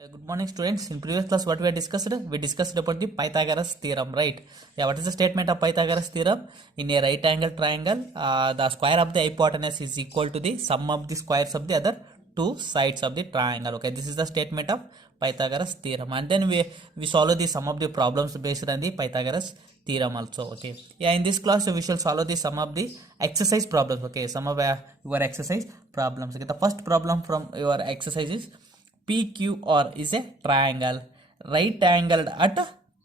Good morning, students. In previous class, what we discussed about the Pythagoras theorem, right? Yeah, what is the statement of Pythagoras theorem? In a right angle triangle, the square of the hypotenuse is equal to the sum of the squares of the other two sides of the triangle. Okay, this is the statement of Pythagoras theorem, and then we solve the sum of the problems based on the Pythagoras theorem also. Okay, yeah, in this class we shall solve the sum of the exercise problems. Okay, some of your exercise problems. Okay, the first problem from your exercise is PQR is a triangle right angled at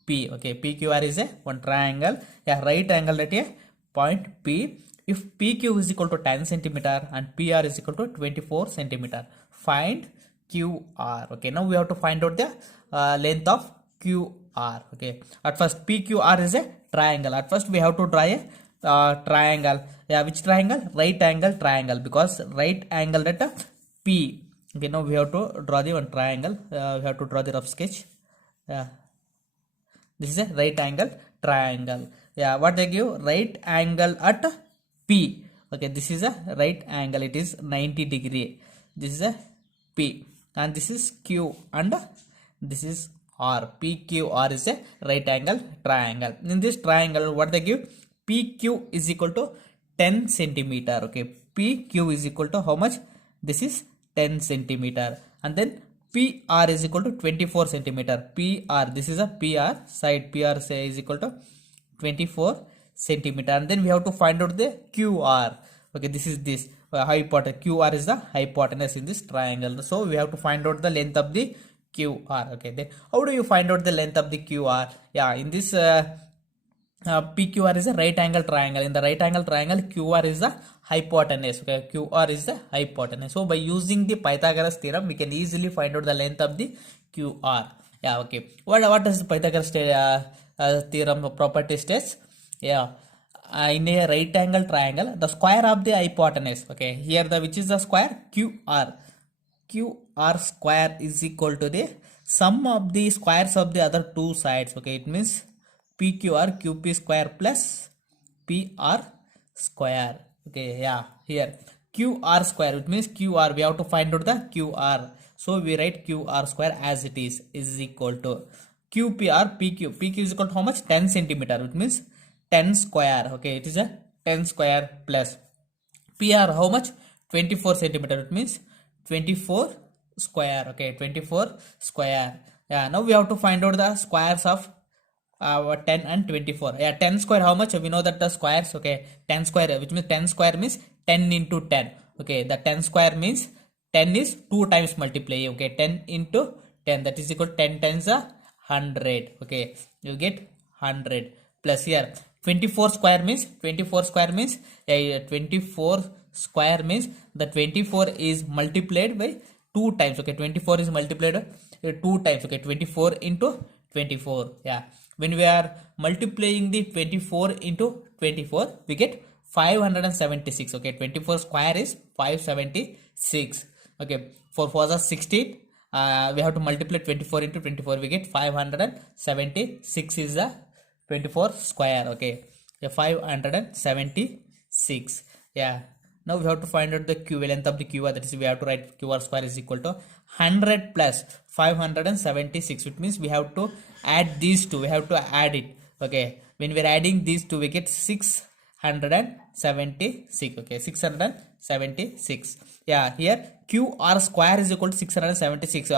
P. Okay, PQR is a one triangle, yeah, right angled at a point P. If PQ is equal to 10 centimeter and PR is equal to 24 centimeter, find QR. Okay, now we have to find out the length of QR. Okay, at first PQR is a triangle. At first we have to draw a triangle. Yeah, which triangle? Right angle triangle, because right angle at P. Okay, now we have to draw the one triangle. We have to draw the rough sketch. Yeah, this is a right angle triangle. Yeah, what they give? Right angle at P. Okay, this is a right angle. It is 90 degree. This is a P, and this is Q, and this is R. PQR is a right angle triangle. In this triangle, what they give? PQ is equal to 10 centimeter. Okay, PQ is equal to how much? This is 10 centimeter, and then PR is equal to 24 centimeter. PR, this is a PR side. PR say is equal to 24 centimeter, and then we have to find out the QR. Okay, this is this hypotenuse. QR is the hypotenuse in this triangle. So we have to find out the length of the QR. Okay, then how do you find out the length of the QR? Yeah, in this PQR is a right angle triangle. In the right angle triangle, QR is the hypotenuse. Okay, QR is the hypotenuse. So by using the Pythagoras theorem, we can easily find out the length of the QR. Yeah, okay. What does the Pythagoras theorem property states? Yeah, in a right angle triangle, the square of the hypotenuse. Okay, here the which is the square? QR. QR square is equal to the sum of the squares of the other two sides. Okay, it means PQR QP square plus PR square. Okay, yeah, here QR square, it means QR, we have to find out the QR. So we write QR square as it is equal to QPR PQ. PQ is equal to how much? 10 centimeter. It means 10 square. Okay, it is a 10 square plus PR how much? 24 centimeter. It means 24 square. Okay, 24 square. Yeah, now we have to find out the squares of 10 and 24. Yeah, 10 square how much? We know that the squares. Okay, 10 square, which means 10 square means 10 into 10. Okay, the 10 square means 10 is 2 times multiply. Okay, 10 into 10, that is equal to 10 times 100. Okay, you get 100 plus here 24 square means 24 square means the 24 is multiplied by 2 times. Okay, 24 is multiplied 2 times. Okay, 24 into 24. Yeah, when we are multiplying the 24 into 24, we get 576. Okay, 24 square is 576. Okay, for the 16, we have to multiply 24 into 24, we get 576 is the 24 square. Okay, yeah, 576. Yeah, now we have to find out the Q, length of the QR. That is, we have to write QR square is equal to 100 plus 576. Which means we have to add these two. We have to add it. Okay, when we are adding these two, we get 676. Okay, 676. Yeah, here QR square is equal to 676.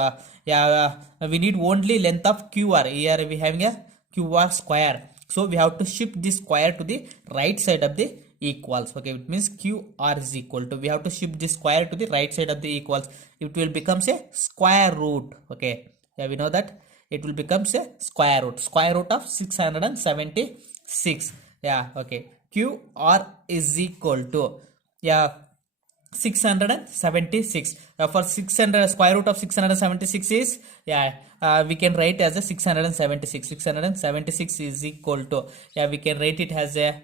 We need only length of QR. Here we having a QR square. So we have to shift this square to the right side of the equals. Okay, it means QR is equal to, we have to shift this square to the right side of the equals. It will become a square root. Okay, yeah, we know that it will become a square root of 676. Yeah, okay, QR is equal to, yeah, 676. For 600, square root of 676 is, yeah, we can write as a 676. 676 is equal to, yeah, we can write it as a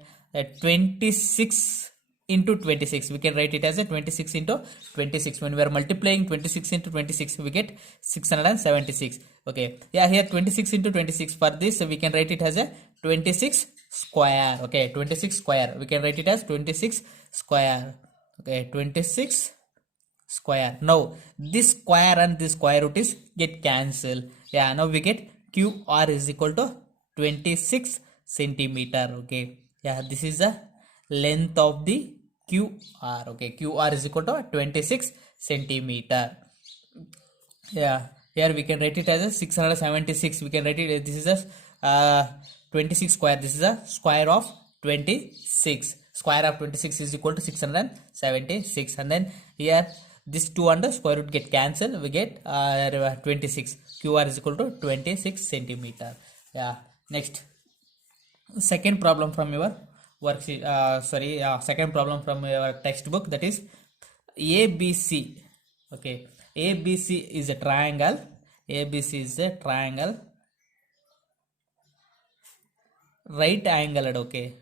26 into 26. We can write it as a 26 into 26. When we are multiplying 26 into 26, we get 676. Okay, yeah, here 26 into 26. For this, we can write it as a 26 square. Okay, 26 square, we can write it as 26 square. Okay, 26 square. Now this square and this square root is get cancelled. Yeah, now we get QR is equal to 26 centimeter. Okay, yeah, this is the length of the QR. Okay, QR is equal to 26 centimeter. Yeah, here we can write it as a 676. We can write it, this is a 26 square. This is a square of 26. Square of 26 is equal to 676. And then here this 2 and the square root get cancelled. We get 26. QR is equal to 26 centimeter. Yeah, next. Second problem from your worksheet. Second problem from your textbook, that is ABC. Okay, ABC is a triangle. ABC is a triangle, right angled. Okay,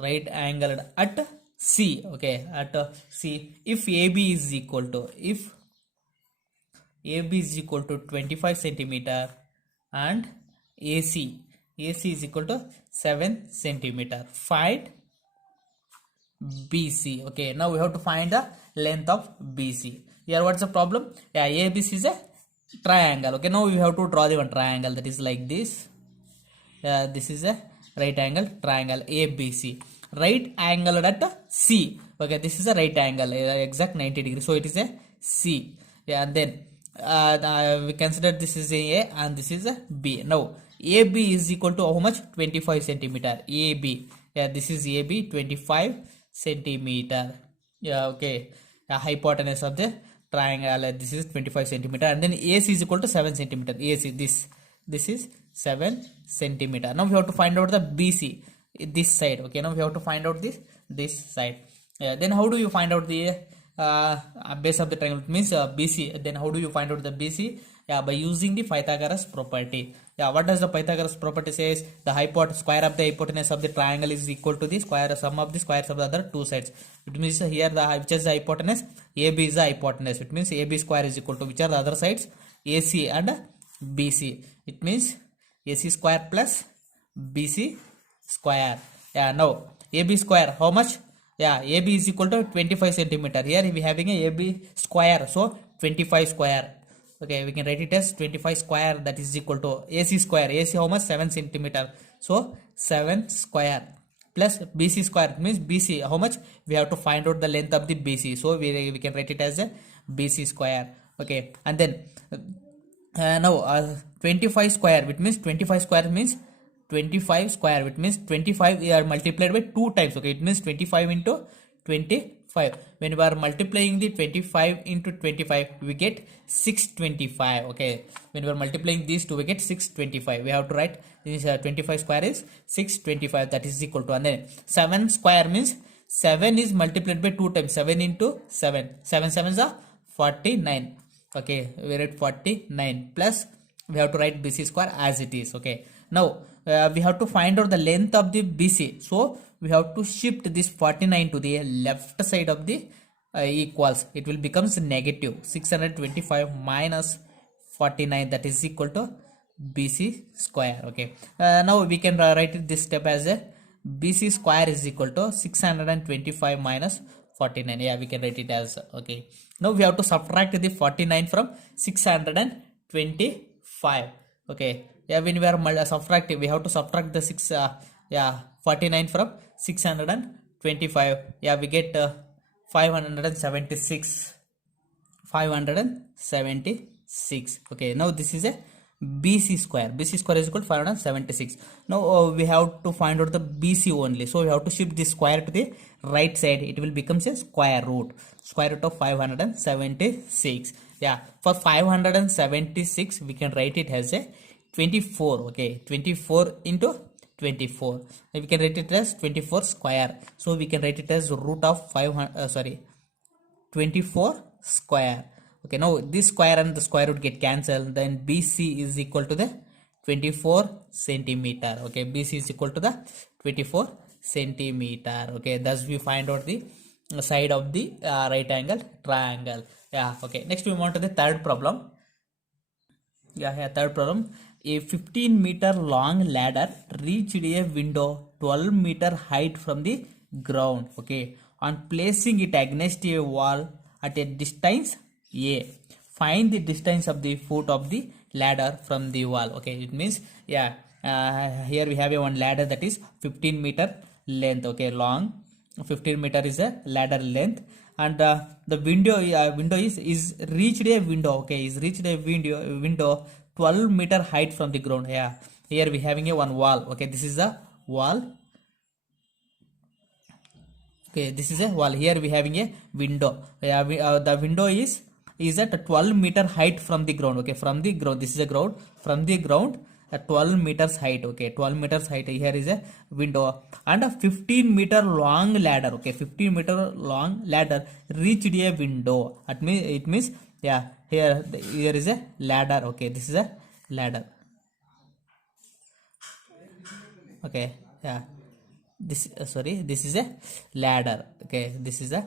right angled at C. Okay, at C. If AB is equal to, if AB is equal to 25 centimeter and AC is equal to 7 centimeter, find BC. Okay, now we have to find the length of BC. Here what's the problem? Yeah, ABC is a triangle. Okay, now we have to draw the one triangle that is like this. This is a right angle triangle ABC. Right angle at C. Okay, this is a right angle, exact 90 degrees. So it is a C. Yeah, and then we consider this is a and this is a B. Now AB is equal to how much? 25 centimeter. AB. Yeah, this is AB 25 centimeter. Yeah, okay. Hypotenuse of the triangle, this is 25 centimeter, and then AC is equal to 7 centimeter. AC, this is 7 centimeter. Now we have to find out the BC, this side. Okay, now we have to find out this side. Yeah, then how do you find out the base of the triangle? It means BC. Then how do you find out the BC? Yeah, by using the Pythagoras property. Yeah, what does the Pythagoras property says? The square of the hypotenuse of the triangle is equal to the sum of the squares of the other two sides. It means here which is the hypotenuse? AB is the hypotenuse. It means AB square is equal to which are the other sides? AC and BC. It means AC square plus BC square. Yeah, now AB square how much? Yeah, AB is equal to 25 centimeter. Here we having a AB square, so 25 square. Okay, we can write it as 25 square, that is equal to AC square. AC how much? 7 centimeter. So 7 square plus BC square. It means BC how much? We have to find out the length of the BC. So we can write it as a BC square. Okay, and then now 25 square, which means 25 square means 25 square, which means 25 we are multiplied by 2 times. Okay, it means 25 into 25. When we are multiplying the 25 into 25, we get 625. Okay, when we are multiplying these two, we get 625. We have to write this 25 square is 625, that is equal to, and then 7 square means 7 is multiplied by 2 times. 7 into 7, 7 sevens are 49. Okay, we write 49 plus we have to write BC square as it is. Okay, now we have to find out the length of the BC. So we have to shift this 49 to the left side of the equals. It will becomes negative 625 minus 49, that is equal to BC square. Okay, now we can write this step as a BC square is equal to 625 minus 49. Yeah, we can write it as, okay. Now we have to subtract the 49 from 625. Okay, yeah, when we are subtracting, we have to subtract the 49 from 625. Yeah, we get 576. Okay, now this is a BC square. BC square is equal to 576. Now we have to find out the BC only. So we have to shift this square to the right side. It will become a square root of 576. Yeah, for 576 we can write it as a 24. Okay, 24 into 24. We can write it as 24 square. So we can write it as root of 24 square. Okay, now this square and the square root get cancelled. Then BC is equal to the 24 centimeter. Okay, BC is equal to the 24 centimeter. Okay, thus we find out the side of the right angle triangle. Yeah, okay. Next we move on to the third problem. Yeah, here third problem. A 15-meter long ladder reached a window 12-meter height from the ground. Okay, on placing it against a wall at a distance a. Find the distance of the foot of the ladder from the wall. Okay, it means, yeah, here we have a one ladder that is 15-meter length, okay, long. 15 meter is a ladder length, and the window is reached a window, okay, is reached a window 12-meter height from the ground. Yeah, here we having a one wall, okay, this is a wall. Okay, this is a wall. Here we having a window. Yeah, the window is at a 12-meter height from the ground. Okay, from the ground. This is a ground. From the ground, a 12 meters height. Okay, 12 meters height. Here is a window and a 15-meter long ladder. Okay, 15-meter long ladder reached a window. It means, yeah, here is a ladder. Okay, this is a ladder. Okay, yeah, this this is a ladder. Okay, this is a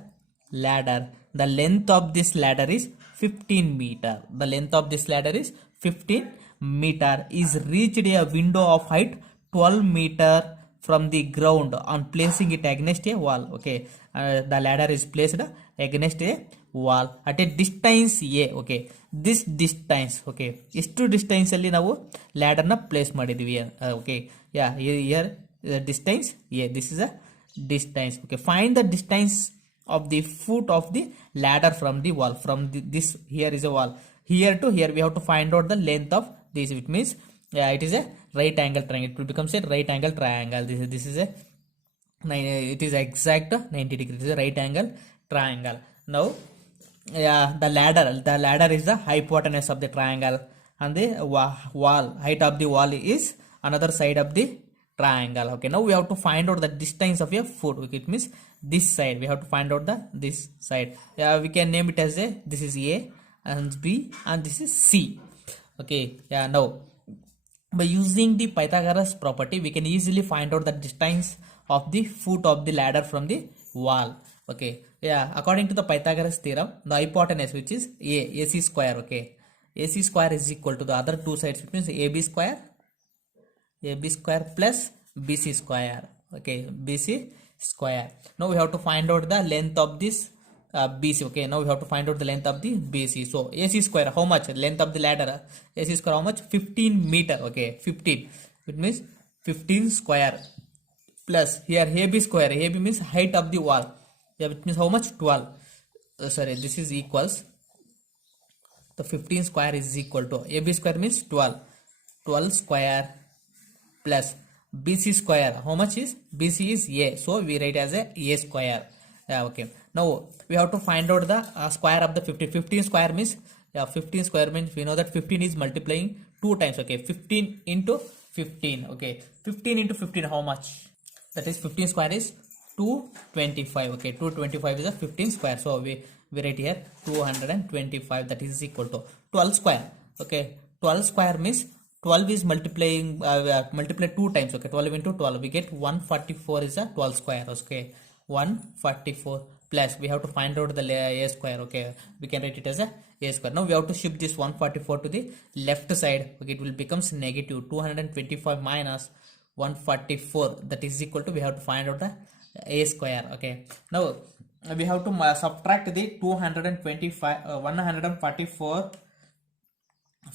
ladder. The length of this ladder is 15 meter. The length of this ladder is 15 meter, is reached a window of height 12-meter from the ground on placing it against a wall. Okay, the ladder is placed against a wall at a distance a. Okay, this distance, okay, ಎಷ್ಟು distance ಅಲ್ಲಿ ನಾವು ladder ನ place ಮಾಡಿದೀವಿ. Okay, yeah, here the distance, yeah, this is a distance. Okay, find the distance of the foot of the ladder from the wall. From this, here is a wall, here to here we have to find out the length of this. It means, yeah, it is a right angle triangle. It becomes a right angle triangle. This is a, it is exact 90 degrees. It is a right angle triangle. Now, yeah, the ladder is the hypotenuse of the triangle, and the wall height of the wall is another side of the triangle. Okay, now we have to find out the distance of your foot. Okay, it means this side we have to find out this side. Yeah, we can name it as a, this is a and b and this is c. Okay, yeah, now by using the Pythagoras property we can easily find out the distance of the foot of the ladder from the wall. Okay, yeah, according to the Pythagoras theorem, the hypotenuse, which is ac square. Okay, ac square is equal to the other two sides, which means ab square plus bc square. Okay, bc square. Now we have to find out the length of this bc. Okay, now we have to find out the length of the bc. So ac square, how much? Length of the ladder, ac square, how much? 15 meter. Okay, 15, it means 15 square plus here ab square. Ab means height of the wall. Yeah, it means how much? 12. Sorry, this is equals, the 15 square is equal to ab square means 12 square plus bc square. How much is bc? Is a, so we write as a square. Yeah, okay, now we have to find out the square of the 15 square means, yeah, 15 square means we know that 15 is multiplying 2 times. Okay, 15 into 15. Okay, 15 into 15, how much? That is 15 square is 225. Okay, 225 is a 15 square, so we write here 225. That is equal to 12 square. Okay, 12 square means 12 is multiplying multiply 2 times. Okay, 12 into 12 we get 144 is a 12 square. Okay, 144 plus we have to find out the a square. Okay, we can write it as a square. Now we have to shift this 144 to the left side. Okay, it will becomes negative 225 minus 144, that is equal to, we have to find out the a square. Okay, now we have to subtract the 144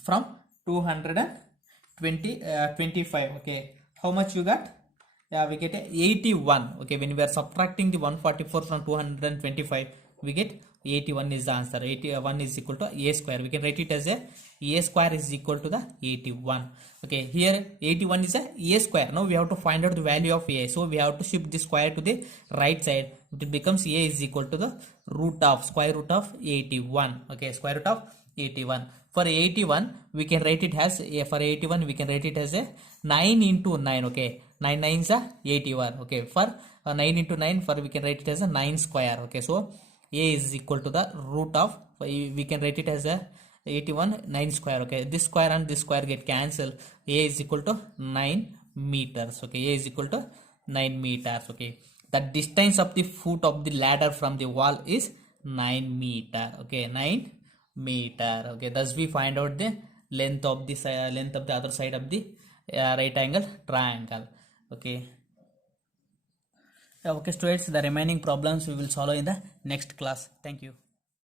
from 225. Okay, how much you got? Yeah, we get 81. Okay, when we are subtracting the 144 from 225 we get 81 is the answer. 81 is equal to a square. We can write it as a square is equal to the 81. Okay, here 81 is a square. Now we have to find out the value of a, so we have to shift the square to the right side. It becomes a is equal to the square root of 81. Okay, square root of 81. For 81 we can write it as for 81 we can write it as a 9 into 9. Okay, 9 9s are 81. Okay, for 9 into 9, for we can write it as a 9 square. Okay, so a is equal to the root of, we can write it as a 81 9 square. Okay, this square and this square get cancelled. A is equal to 9 meters. Okay, a is equal to 9 meters. Okay, the distance of the foot of the ladder from the wall is 9 meter. Okay, 9 meter. Okay, thus we find out the length of the other side of the right angle triangle. Okay, Okay students, the remaining problems we will solve in the next class. Thank you.